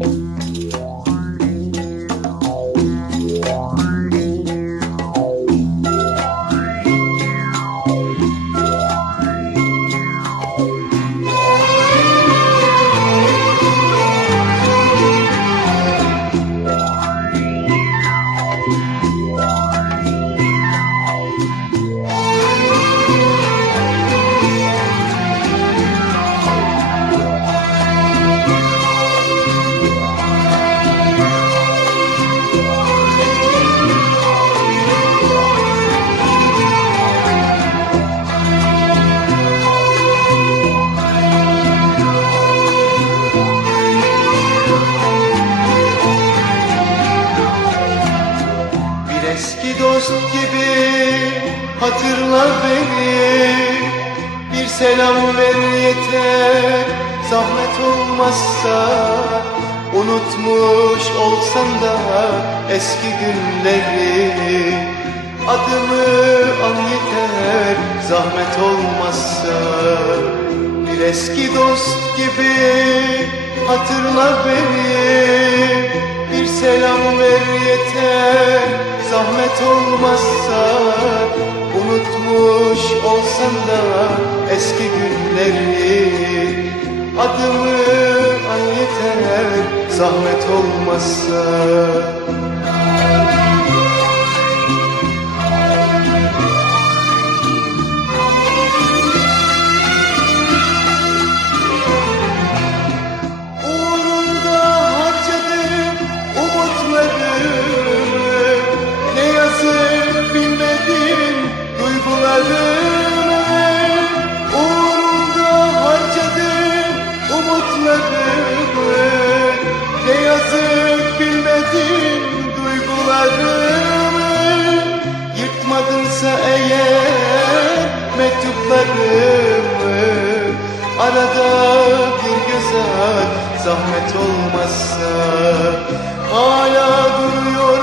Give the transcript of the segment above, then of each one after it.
Bir eski dost gibi hatırla beni. Bir selam ver yeter zahmet olmazsa Unutmuş olsan da eski günleri. Adımı an yeter zahmet olmazsa Bir eski dost gibi hatırla beni. Bir selam ver yeter zahmet olmazsa Unutmuş olsan da eski günleri Adımı an zahmet olmazsa Ne yazık bilmedim duygularımı Yırtmadınsa eğer mektuplarımı Arada bir göz zahmet olmazsa Hala duruyorsa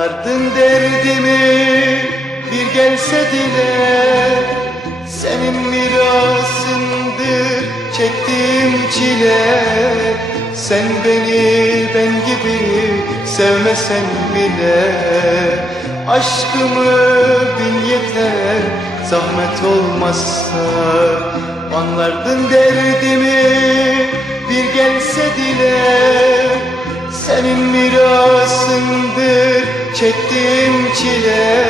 Anlardın derdimi bir gelse dile. Senin mirasındır çektiğim çile. Sen beni ben gibi sevmesen bile. Aşkımı bil yeter zahmet olmazsa. Anlardın derdimi bir gelse dile senin mirasındır çektiğim çile.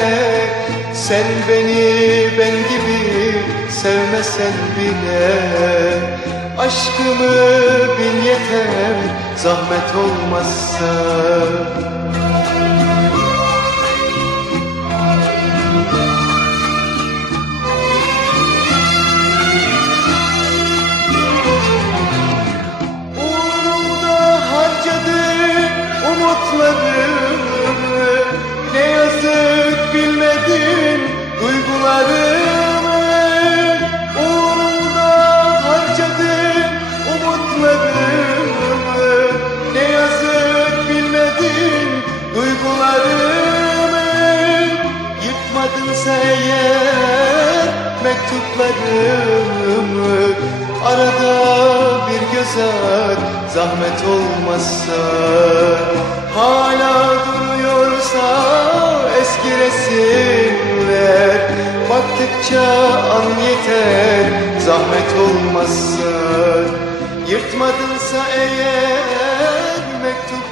Sen beni ben gibi sevmesen bile. Aşkımı bil yeter zahmet olmazsa umutlarımı Ne yazık bilmedim duygularımı. Uğrunda harcadım umutlarımı. Ne yazık bilmedim duygularımı. Yıkmadınsa eğer mektuplarımı Arada bir at zahmet olmazsa. Hala duruyorsa eski resimler Baktıkça an yeter zahmet olmazsa. Yırtmadınsa eğer mektup